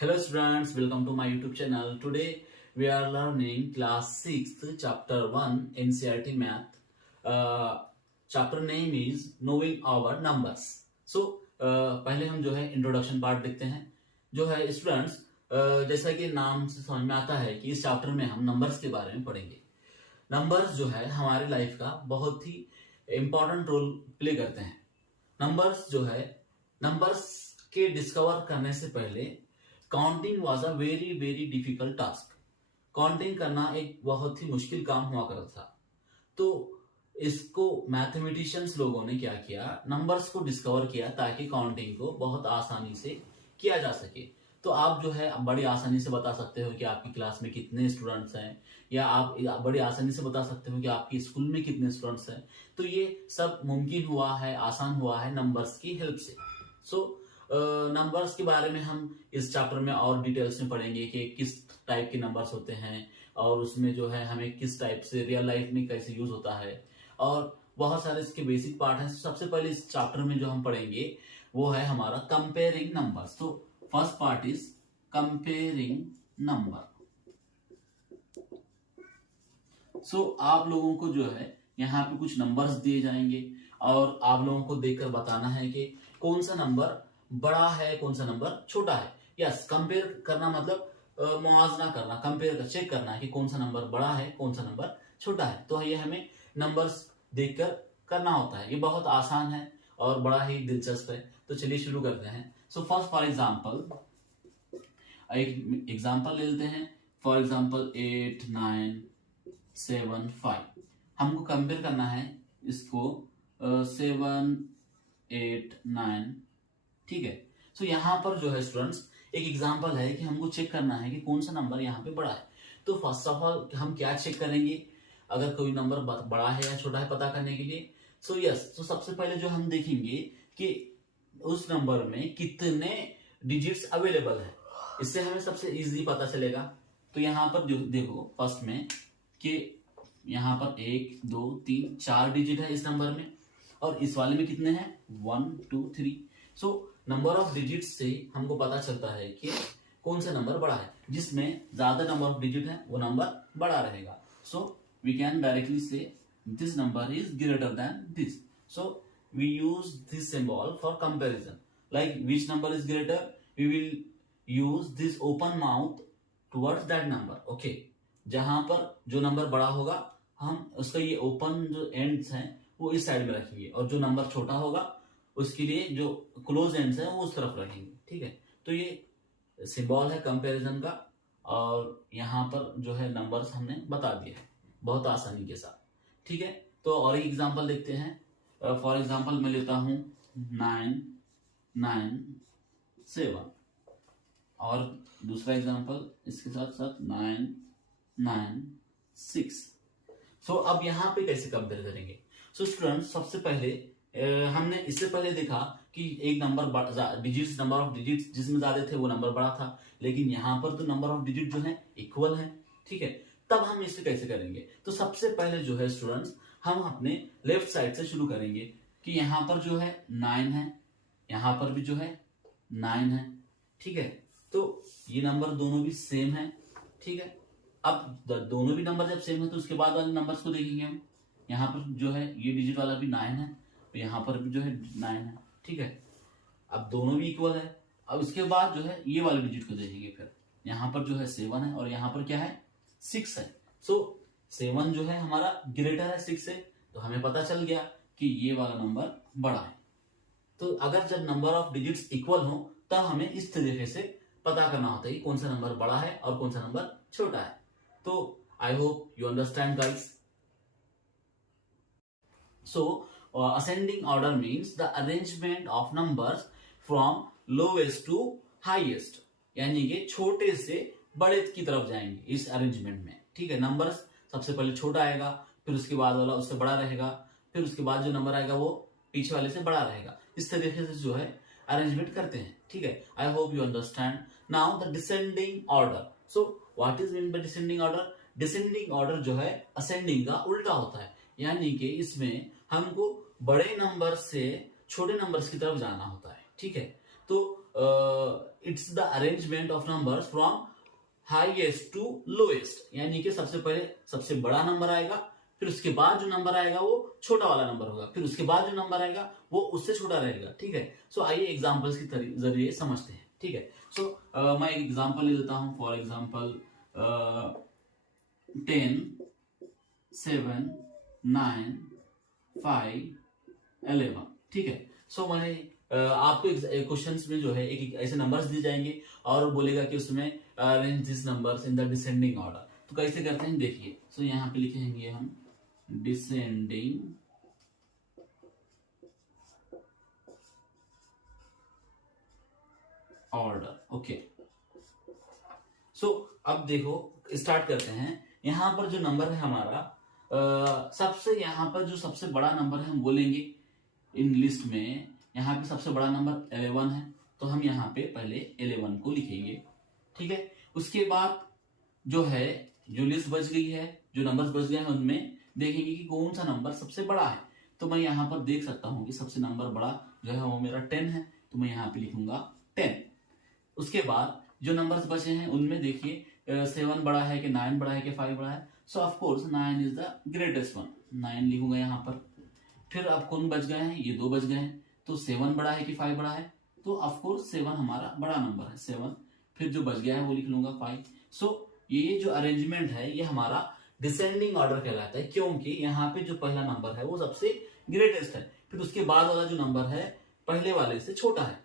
Hello students, welcome to my YouTube channel. Today we are learning class 6th chapter 1 NCERT math. Chapter name is knowing our numbers. So पहले हम जो है introduction part देखते हैं. जो है students, जैसा कि नाम से समझ में आता है कि इस चैप्टर में हम नंबर्स के बारे में पढ़ेंगे. नंबर्स जो है हमारे लाइफ का बहुत ही इंपॉर्टेंट रोल प्ले करते हैं. नंबर्स जो है, नंबर्स के डिस्कवर करने से पहले counting was a very very difficult task. Counting करना एक बहुत ही मुश्किल काम हुआ करता था. तो इसको मैथमेटिशियंस लोगों ने क्या किया, नंबर्स को डिस्कवर किया ताकि काउंटिंग को बहुत आसानी से किया जा सके. तो आप जो है बड़ी आसानी से बता सकते हो कि आपकी क्लास में कितने स्टूडेंट्स हैं, या आप बड़ी आसानी से बता सकते हो कि आपकी स्कूल में कितने स्टूडेंट्स हैं. तो ये सब मुमकिन हुआ है, आसान हुआ है नंबर्स की हेल्प से. सो नंबर्स के बारे में हम इस चैप्टर में और डिटेल्स में पढ़ेंगे कि किस टाइप के नंबर्स होते हैं और उसमें जो है हमें किस टाइप से रियल लाइफ में कैसे यूज होता है, और बहुत सारे इसके बेसिक पार्ट हैं. सबसे पहले इस चैप्टर में जो हम पढ़ेंगे वो है हमारा कंपेयरिंग नंबर्स. तो first part is comparing number. So आप लोगों को जो है यहाँ पे कुछ नंबर्स दिए जाएंगे और आप लोगों को देखकर बताना है कि कौन सा नंबर बड़ा है, कौन सा नंबर छोटा है. यस, कंपेयर करना मतलब मुआवजा करना, कंपेयर चेक करना है कि कौन सा नंबर बड़ा है, कौन सा नंबर छोटा है. तो ये हमें नंबर्स देखकर करना होता है. ये बहुत आसान है और बड़ा ही दिलचस्प है. तो चलिए शुरू करते हैं. सो फर्स्ट फॉर एग्जाम्पल, एक एग्जाम्पल ले लेते हैं. For example 8, 9, 7, 5. हमको कंपेयर करना है इसको 7, 8, 9. ठीक है. सो यहां पर जो है स्टूडेंट्स एक एग्जांपल है कि हमको चेक करना है कि कौन सा नंबर यहाँ पे बड़ा है. तो फर्स्ट ऑफ ऑल हम क्या चेक करेंगे अगर कोई नंबर बड़ा है या छोटा है पता करने के लिए. सो यस, तो सबसे पहले जो हम देखेंगे कि उस नंबर में कितने डिजिट्स अवेलेबल है. इससे हमें सबसे इजी पता चलेगा. तो यहाँ पर देखो फर्स्ट में कि यहाँ पर 1, 2, 3, 4 डिजिट है इस नंबर में, और इस वाले में कितने हैं 1, 2, 3. सो नंबर ऑफ डिजिट्स से हमको पता चलता है कि कौन सा नंबर बड़ा है. जिसमें ज्यादा नंबर ऑफ डिजिट है वो नंबर बड़ा रहेगा. So we can directly say this number is greater than this. So we use this symbol for comparison. Like which number is greater, we will use this open mouth towards that number. Okay, जहां पर जो number बड़ा होगा हम उसका ये open जो ends हैं वो इस साइड में रखेंगे, और जो नंबर छोटा होगा उसके लिए जो क्लोज एंड्स हैं वो उस तरफ रखेंगे. ठीक है. तो ये सिंबल है कंपैरिजन का, और यहां पर जो है नंबर्स हमने बता दिए हैं बहुत आसानी के साथ. ठीक है. तो और एक एग्जांपल देखते हैं. फॉर एग्जांपल मैं लेता हूं 9, 9, 7, और दूसरा एग्जांपल इसके साथ साथ 9, 9, 6. सो अब यहां पे कैसे कंपेयर करेंगे. सो स्टूडेंट्स सबसे पहले हमने इससे पहले देखा कि एक number digits, number of digits जिसमें ज्यादा थे वो नंबर बड़ा था, लेकिन यहां पर तो नंबर ऑफ डिजिट जो है इक्वल है. ठीक है. तब हम इसे कैसे करेंगे. तो सबसे पहले जो है स्टूडेंट्स हम अपने लेफ्ट साइड से शुरू करेंगे कि यहां पर जो है 9 है, यहां पर भी जो है 9 है. ठीक है. तो ये नंबर दोनों भी सेम है. ठीक है. अब दोनों भी नंबर जब सेम है तो उसके बाद वाले नंबर्स को देखेंगे हम. यहां पर जो है ये डिजिट वाला भी 9 है, यहां पर भी जो है 9 है. ठीक है. अब दोनों भी इक्वल है. अब उसके बाद जो है ये वाले डिजिट को देखेंगे. फिर यहां पर जो है 7 है और यहां पर क्या है 6 है. सो 7 जो है हमारा ग्रेटर है 6 से, तो हमें पता चल गया कि ये वाला नंबर बड़ा है. तो अगर जब नंबर ऑफ डिजिट्स इक्वल हो तब हमें इस तरीके से पता करना होता है कि कौन सा नंबर बड़ा है और कौन सा नंबर छोटा है. तो I hope you understand guys. So, ascending order means the arrangement of numbers from lowest to highest. यानी कि छोटे से बड़े की तरफ जाएंगे इस अरेंजमेंट में. ठीक है. नंबर्स सबसे पहले छोटा आएगा, फिर उसके बाद वाला उससे बड़ा रहेगा, फिर उसके बाद जो नंबर आएगा वो पीछे वाले से बड़ा रहेगा. इस तरीके से जो है अरेंजमेंट करते हैं. ठीक है. I hope you understand. Now the descending order. So what is mean by descending order. Descending order जो है असेंडिंग का उल्टा होता है. यानी कि इसमें हमको बड़े नंबर से छोटे नंबर्स की तरफ जाना होता है. ठीक है. तो it's the arrangement of numbers from highest to lowest, यानी कि सबसे पहले सबसे बड़ा नंबर आएगा, फिर उसके बाद जो नंबर आएगा वो छोटा वाला नंबर होगा, फिर उसके बाद जो नंबर आएगा वो उससे छोटा रहेगा। ठीक है, सो आइए एग्जांपल्स के जरिए समझते हैं। ठीक है, सो मैं एक एग्जांपल ले लेता हूं। For example 10, 7, 9, 5, 11। ठीक है, सो मैंने आपको क्वेश्चंस में जो है एक ऐसे नंबर्स दिए जाएंगे और बोलेगा कि उसमें arrange this numbers in the descending order. तो कैसे करते हैं देखिए। सो यहाँ पे लिखेंगे हम डिसेंडिंग ऑर्डर। ओके, सो अब देखो स्टार्ट करते हैं। यहाँ पर जो नंबर है हमारा सबसे यहाँ पर जो सबसे बड़ा नंबर है हम बोलेंगे इन लिस्ट में, यहाँ पे सबसे बड़ा नंबर 11 है, तो हम यहाँ पे पहले 11 को लिखेंगे। ठीक है, उसके बाद जो है जो लिस्ट बच गई है, जो नंबर्स बच गए हैं, उनमें देखेंगे कि कौन सा नंबर सबसे बड़ा है। तो मैं यहाँ पर देख सकता हूँ कि सबसे नंबर बड़ा जो है वो मेरा 10 है, तो मैं यहाँ पे लिखूंगा 10। उसके बाद जो नंबर्स बचे हैं उनमें देखिए 7 बड़ा है कि 9 बड़ा है कि 5 बड़ा है। सो of course 9 is the greatest one, 9 लिखूंगा यहाँ पर। फिर अब कौन बच गए हैं, ये 2 बच गए हैं, तो 7 बड़ा है कि 5 बड़ा है, तो ऑफ कोर्स 7 हमारा बड़ा नंबर है, 7। फिर जो बच गया है वो लिख लूंगा 5। सो ये जो अरेंजमेंट है ये हमारा डिसेंडिंग ऑर्डर कहलाता है, क्योंकि यहाँ पे जो पहला नंबर है वो सबसे ग्रेटेस्ट है, फिर उसके बाद वाला जो नंबर है पहले वाले से छोटा है,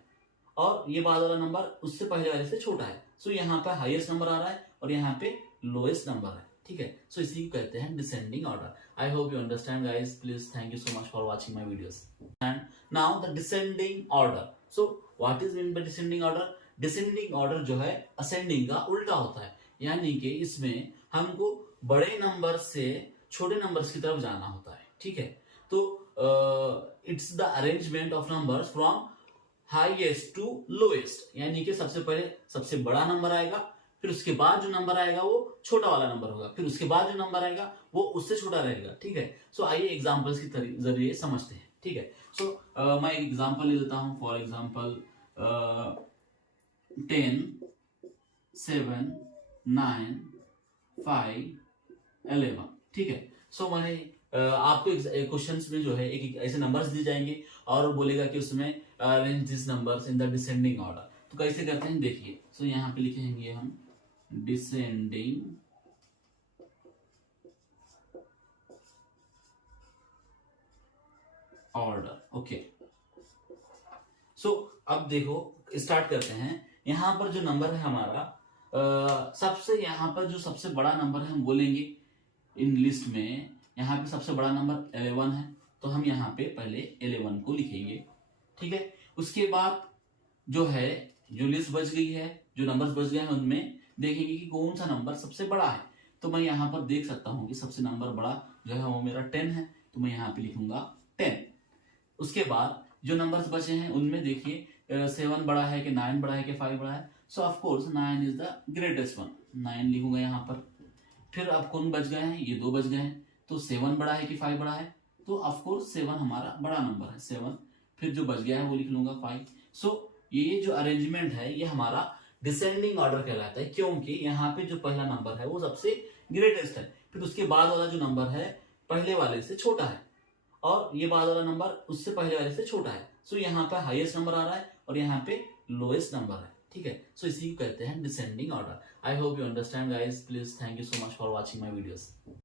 और ये बाद वाला नंबर उससे पहले वाले से छोटा है। सो यहाँ पे हाईएस्ट नंबर आ रहा है और यहाँ पे लोएस्ट नंबर है। ठीक है, सो इसी को कहते हैं descending order. I hope you understand guys, please thank you so much for watching my videos. And now the descending order. So what is mean by descending order? Descending order जो है ascending का उल्टा होता है, यानी कि इसमें हमको बड़े नंबर से छोटे नंबर्स की तरफ जाना होता है। ठीक है, तो it's the arrangement of numbers from highest to lowest, यानी कि सबसे पहले सबसे बड़ा नंबर आएगा, फिर उसके बाद जो नंबर आएगा वो छोटा वाला नंबर होगा, फिर उसके बाद जो नंबर आएगा वो उससे छोटा रहेगा। ठीक है, सो आइए एग्जांपल्स के जरिए समझते हैं। ठीक है, सो मैं एक एग्जांपल ले लेता हूं। For example 10, 7, 9, 5, 11। ठीक है, सो मैंने आपको क्वेश्चंस में जो है एक ऐसे नंबर्स दिए जाएंगे और बोलेगा कि उसमें arrange this numbers in the descending order. तो कैसे करते हैं देखिए। सो यहाँ पे लिखेंगे हम डिसेंडिंग ऑर्डर। ओके, सो अब देखो स्टार्ट करते हैं। यहाँ पर जो नंबर है हमारा सबसे यहाँ पर जो सबसे बड़ा नंबर है हम बोलेंगे इन लिस्ट में, यहाँ पे सबसे बड़ा नंबर 11 है, तो हम यहाँ पे पहले 11 को लिखेंगे। ठीक है, उसके बाद जो है जो लिस्ट बच गई है, जो नंबर्स बच गए हैं, उनमें देखेंगे कि कौन सा नंबर सबसे बड़ा है। तो मैं यहाँ पर देख सकता हूँ कि सबसे नंबर बड़ा जो है वो मेरा 10 है, तो मैं यहाँ पे लिखूंगा 10। उसके बाद जो नंबर्स बचे हैं उनमें देखिए 7 बड़ा है कि 9 बड़ा है कि 5 बड़ा है। सो of course 9 is the greatest one, 9 लिखूंगा यहाँ पर। फिर अब कौन बच गए हैं, ये 2 बच गए हैं, तो 7 बड़ा है कि 5 बड़ा है, तो ऑफ कोर्स 7 हमारा बड़ा नंबर है, 7। फिर जो बच गया है वो लिख लूंगा 5। सो ये जो अरेंजमेंट है ये हमारा डिसेंडिंग ऑर्डर कहलाता है, क्योंकि यहाँ पे जो पहला नंबर है वो सबसे ग्रेटेस्ट है, फिर उसके बाद वाला जो नंबर है पहले वाले से छोटा है, और ये बाद वाला नंबर उससे पहले वाले से छोटा है। सो यहाँ पे हाईएस्ट नंबर आ रहा है और यहाँ पे लोएस्ट नंबर है। ठीक है, सो इसी को कहते हैं descending order. I hope you understand guys, please thank you so much for watching my videos.